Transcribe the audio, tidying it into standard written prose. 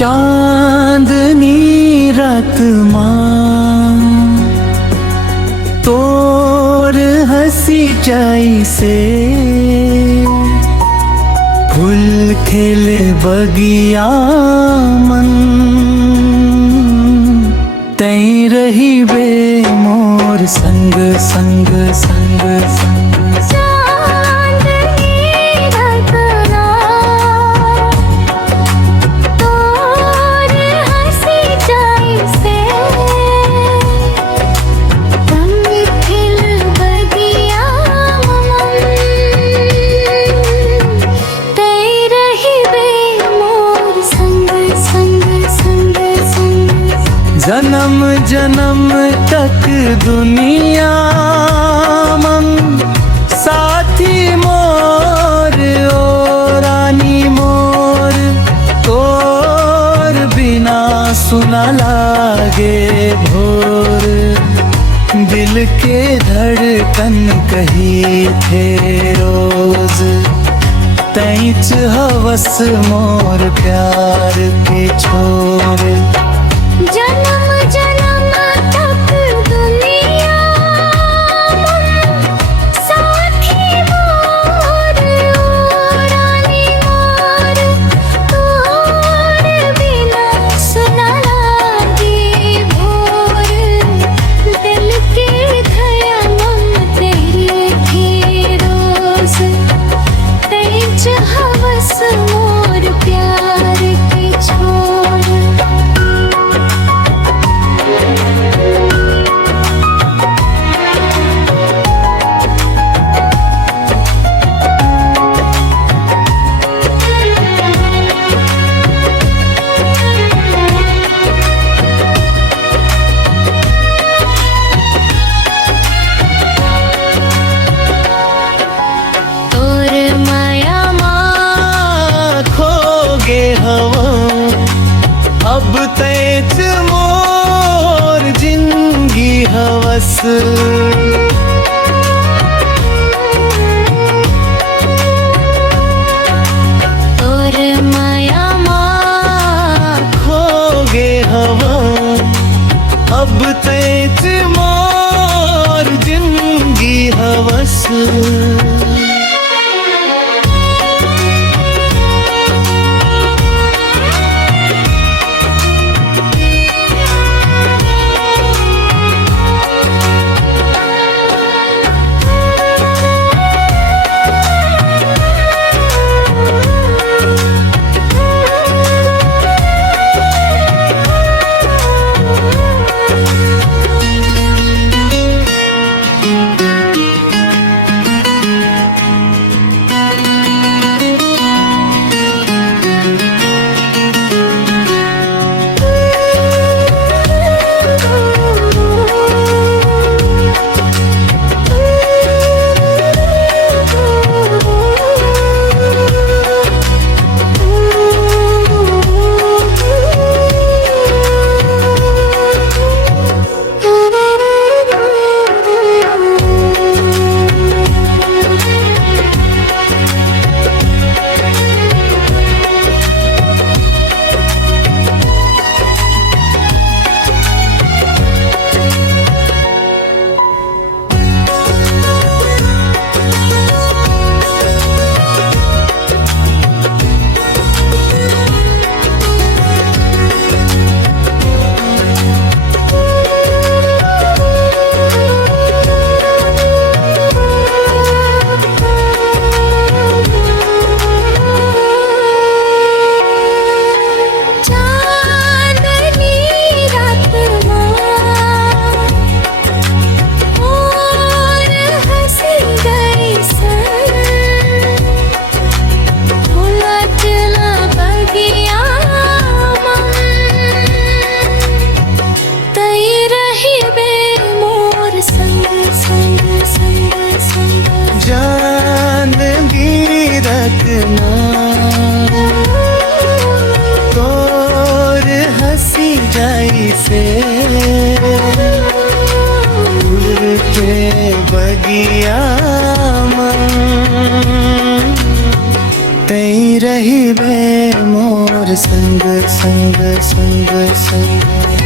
चांदनी रात मां तोर हंसी जाई से फूल खेले बगिया मन तई रही बे मोर संग संग संग संग जन्म जन्म तक दुनिया मंग साथी मोर ओ रानी मोर तोर बिना सुना लागे भोर दिल के धड़कन कही थे रोज तैच हवस मोर प्यार के छोर जन्म जन्म तक दुनिया साथी मोर ओ रानी मोर तोर बिना सुना लागे भोर दिल के धड़कन तेरे थे रोज तैच हवस मोर प्यार के छोर अब तैच मोर जिंदगी हवस तोर माया खो गे हवा अब तैच मोर जिंदगी हवस तोर हंसी जाई से फूल के बगिया मन तई रही बे मोर संग संग संग संग